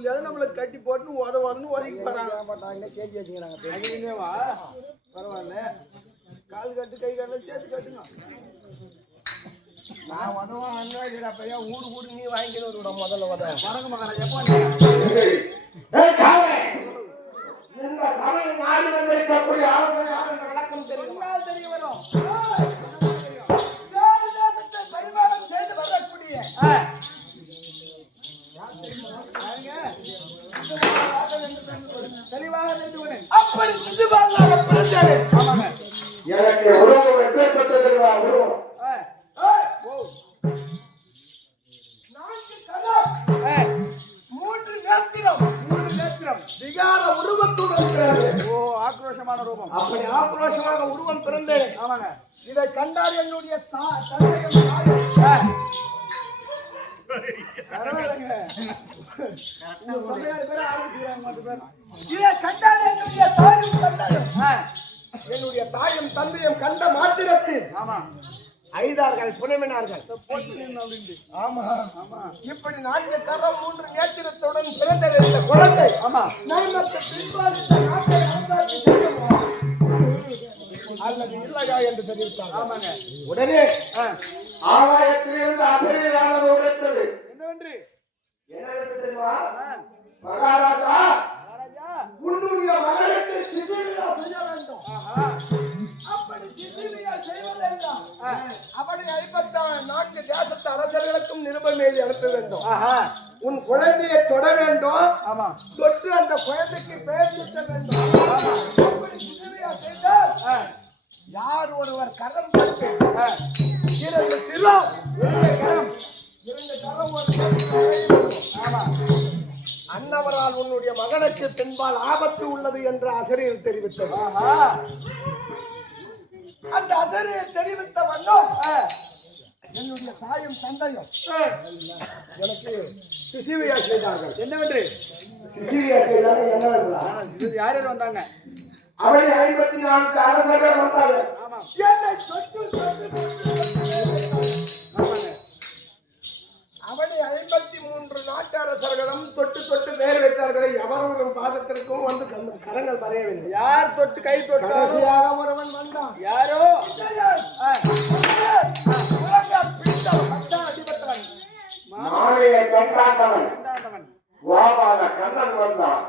சொல்லியாவது நம்மள கட்டி போட்டு உதவன்னு ஒதுக்கி போறாங்க. பரவாயில்ல, கால் கட்டு கை கட்டல சேர்த்து கட்டுங்க. நான் உதவா அண்ணா பையா ஊடு ஊடு நீ வாங்கிக்கணும் விட முதல்ல உதவ வணங்க மகன் எப்போ இந்த சமயம் நாடு வந்திருக்கக்கூடிய ஆலோசனை யார் என்ற விளக்கம் தெரியும் தெரிய வரும். பரிமாணம் செய்து வரக்கூடிய தெளிவாக அப்படி எனக்கு உருவம் எப்பேற்பட்டது உருவம் மூன்று நேத்திரம் விகார உருவத்துடன் ஆக்ரோஷமான ரூபம். அப்படி ஆக்ரோஷமாக உருவம் பிறந்தேன். ஆமாங்க, இதை கண்டார் என்னுடைய என்னுடைய தாயும் தந்தையும் கண்ட மாத்திரத்தில் ஐதார்கள் புனமினார்கள். ஆமா, இப்படி 4 கரம் 3 நேத்திரத்துடன் பிறந்தது இந்த குழந்தை. அல்லது இல்லையா என்று தெரிவித்தார். ஆமாங்க, உடனே ஆலயத்திலிருந்து அசையானது உரைத்தது. என்னவென்று தெரியுமா? மகாராஜா, உன்னுடைய மகனுக்கு சிசுவியா செய்ய வேண்டும். அப்படி சிசுவியா செய்வதெல்லாம் அப்படி 54 தேசத்து அரசர்களுக்கும் நிருபம் எழுதி அனுப்ப வேண்டும். உன் குழந்தையை தொட வேண்டும், தொட்டு அந்த குழந்தைக்கு பெயர் சூட்ட வேண்டும். அப்படி சிசுவியா செய்தால் யார் ஒருவர் கரம் பட்டு 2 சிரம் 2 கரம் அன்னவரால் உன்னுடைய மகனுக்கு பின்பால் ஆபத்து உள்ளது என்று அசரியர் தெரிவித்தது. அந்த அசரியர் தெரிவித்த வண்ணம் என்னுடைய தாயும் தந்தையும் எனக்கு சிசிவியா செய்தார்கள். என்னவென்று சிசிவியா செய்தார்கள்? என்னவென்று யார் வந்தாங்க? அவளை 54 அரசர்கள் வந்தார்கள். என்னை தொட்டு அவனை 53 நாட்டு அரசர்களும் தொட்டு தொட்டு பேர் வைத்தார்களே, எவரும் பாதத்திற்கும் வந்து கரங்கள் பறையவில்லை. யார் தொட்டு கை தொட்டாக ஒருவன் வந்தான். யாரோ கண்ணன் வந்தான்.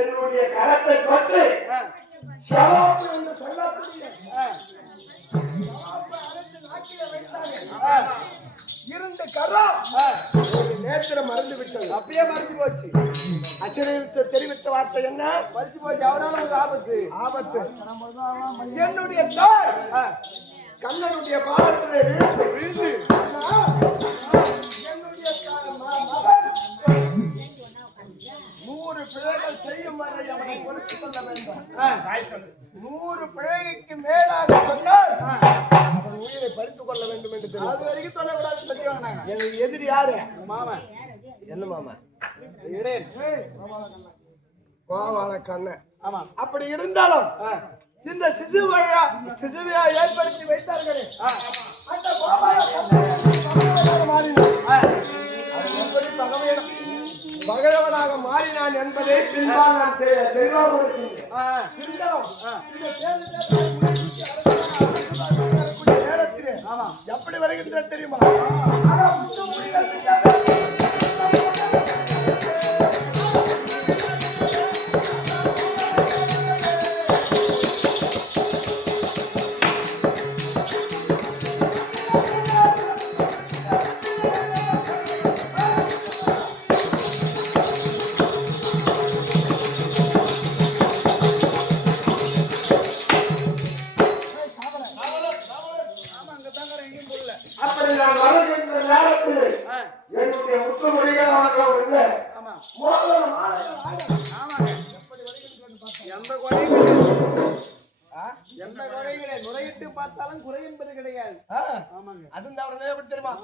என்னுடைய கரத்தை தொட்டு இரண்டு கரம் நேத்திரம் மறந்து விட்டது. அப்படியே மறந்து போச்சு. அச்சரித்து தெரிவித்த வார்த்தை என்ன? மறந்து போச்சு. அவரால் ஆபத்து ஆபத்து. என்னுடைய தாய் கண்ணனுடைய பாதத்திலே விழுந்து என்னுடைய மகன் 100 பிழைகள் செய்யும் வரை அவனை கொடுத்துக் கொள்ள வேண்டும். 100 பிழைக்கு மேலாக சொன்னால் அவன் உயிரை பறித்துக் கொள்ள வேண்டும் என்று தெரியும். அது வரைக்கும் சொல்லக்கூடாது சொல்லிவாங்க. எதிரி யாரு? மாமா. என்ன மாமா? கோவால கண்ணன். ஆமா, அப்படி இருந்தாலும் இந்த சிசுவையா ஏற்படுத்தி வைத்தார்களே, அந்த பகவனாக மாறினான் என்பதை பின்பால் நான் தெளிவாக நேரத்திலே எப்படி வருகின்ற தெரியுமா? நுரையிட்டு பார்த்தாலும் குறை என்பது கிடையாது. அது அவர் தெரியுமா?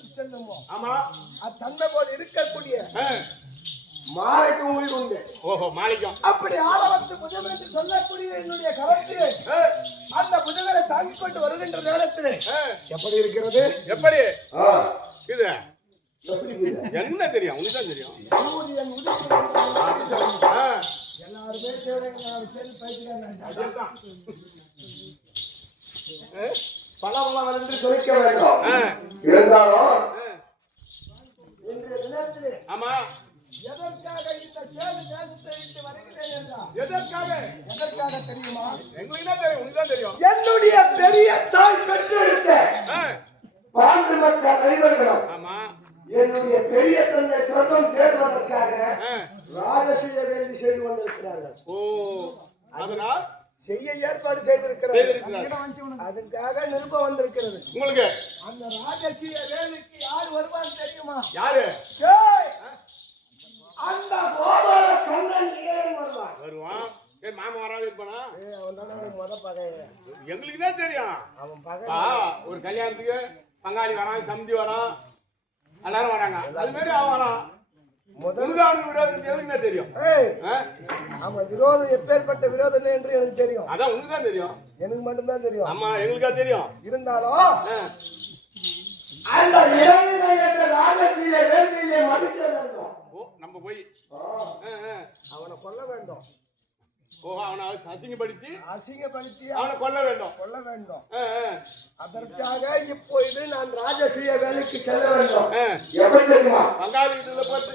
எடுத்து செல்லுமோ ஆமா தன்னை போல் இருக்கக்கூடிய மாலைக்கும் உயிர் உண்டு. ஓஹோ மாலைக்கும். அப்படி ஆலவத்து புஜம் என்று சொல்லக்கூடிய என்னுடைய களத்திலே அந்த புஜங்களை தாங்கிக் கொண்டு வருகின்ற நேரத்திலே எப்படி இருக்கிறது? எப்படி இது என்ன தெரியும்? உனக்குதான் தெரியும். எல்லாருமே பணம் வந்து சொல்லிக்க வேண்டும். இருந்தாலும் இன்றைய தினத்திலே ஆமா எதற்காக இந்த சேது தேசத்தை விட்டு வருகிறேன் என்றால் எதற்காக தெரியுமா? எங்களுக்கு தான் தெரியும். உனக்குதான் தெரியும். என்னுடைய பெரிய தாய் பெற்றெடுத்த பாண்டு மக்கள் அனைவர்களும் ஆமா என்னுடைய பெரிய தந்தை சொர்க்கம் சேர்வதற்காக ராஜசீய வேள்வி செய்து கொண்டிருக்கிறார்கள். ஓ அதனால் செய்ய ஏற்பாடு செய்திருக்கிறார்கள். அதுக்காக நிருபம் வந்திருக்கிறது உங்களுக்கு. அந்த ராஜசீய வேள்விக்கு யார் வருவான்னு தெரியுமா? யாரு? அந்த கோபால கண்ணன் வருவான். மாமா வராது இருப்பானா? அவன் தானே முத பகைய. எங்களுக்கு என்ன தெரியும்? அவன் பகை. ஒரு கல்யாணத்துக்கு பங்காளி வரான், சந்தி வரான், எல்லாரும் வராங்க. அது மாதிரி அவன் வரான். முதல்ல தெரியும். ஆமா விரோதம் எப்பேற்பட்ட விரோதம் என்று எனக்கு தெரியும். அதான் உனக்கு தான் தெரியும். எனக்கு மட்டும்தான் தெரியும். ஆமா எங்களுக்கா தெரியும். இருந்தாலும் அந்த இறைவனை ராஜசீய வேள்வியிலே மதிக்க வேண்டும். நம்ம போய் அவனை கொல்ல வேண்டும். அவனை அசிங்கப்படுத்தி அவனை கொல்ல வேண்டும். அதற்காக இப்பொழுது நான் ராஜசீய வேலைக்கு செல்ல வேண்டும். எப்படி தெரியுமா? பங்காளி இதுல போட்டு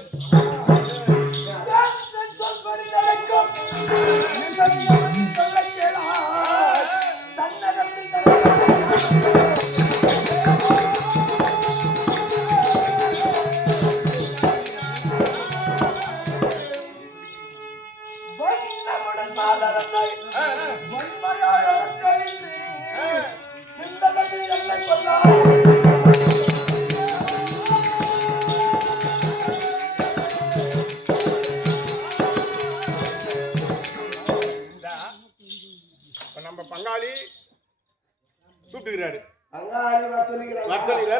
பங்காளி கூப்பிட்டுக்கிறாரு.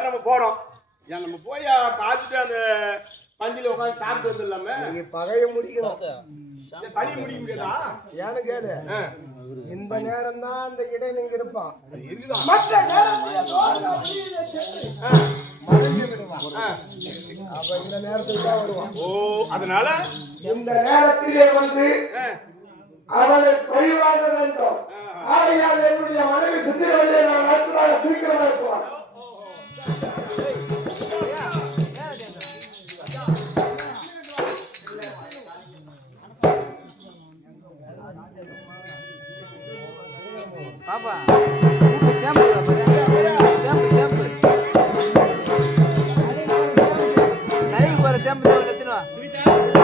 நம்ம போறோம். நம்ம போய் பார்த்துட்டு அந்த பஞ்சில உட்காந்து சாப்பிட்டு வந்துடலாமே. நீங்க பகைய முடிக்கணும். தனி முடிக்க முடியாதா? ஏன்னு கேளு. இந்த நேரம் தான் அந்த இடம் இங்க இருப்பான். மற்ற அப்ப இந்த நேரத்துக்கு தான் வருவான். ஓ அதனால இந்த நேரத்திலே வந்து அவளை பழிவாங்க வேண்டும். ஆகையால் என்னுடைய மனைவி சுத்திரவதியை நான் நடத்துவதாக சீக்கிரமா இருப்பான். பாப்பா சாம்பிள் சாம்பிள் சாம்பிள்